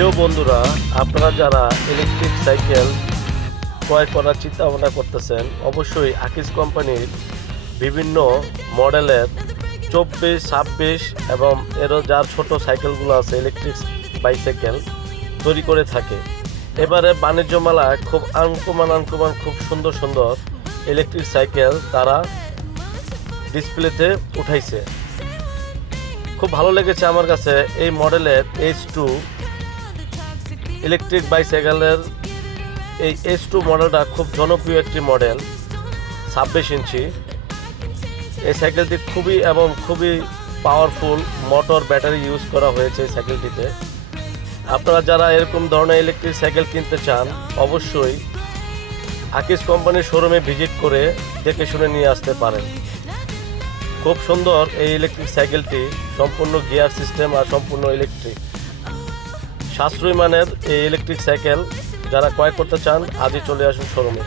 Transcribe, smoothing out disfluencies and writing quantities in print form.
প্রিয় বন্ধুরা, আপনারা যারা ইলেকট্রিক সাইকেল ক্রয় করার চিন্তা ভাবনা করতেছেন, অবশ্যই আকিজ কোম্পানির বিভিন্ন মডেলের 24, 26 এবং এরও যার ছোট সাইকেলগুলো আছে ইলেকট্রিক বাইসাইকেল তৈরি করে থাকে। এবারে বাণিজ্য মেলায় খুব আনকমন খুব সুন্দর সুন্দর ইলেকট্রিক সাইকেল তারা ডিসপ্লেতে উঠাইছে। খুব ভালো লেগেছে আমার কাছে এই মডেলের H2 ইলেকট্রিক বাইসাইকেলের এই H2 মডেলটা খুব জনপ্রিয় একটি মডেল, 26 ইঞ্চি। এই সাইকেলটি খুবই পাওয়ারফুল মোটর ব্যাটারি ইউজ করা হয়েছে এই সাইকেলটিতে। আপনারা যারা এরকম ধরনের ইলেকট্রিক সাইকেল কিনতে চান, অবশ্যই আকিজ কোম্পানির শোরুমে ভিজিট করে দেখে শুনে নিয়ে আসতে পারেন। খুব সুন্দর এই ইলেকট্রিক সাইকেলটি, সম্পূর্ণ গিয়ার সিস্টেম আর সম্পূর্ণ ইলেকট্রিক। সাশ্রয়ী মানের এই ইলেকট্রিক সাইকেল যারা ক্রয় করতে চান, আজই চলে আসুন শোরুমে।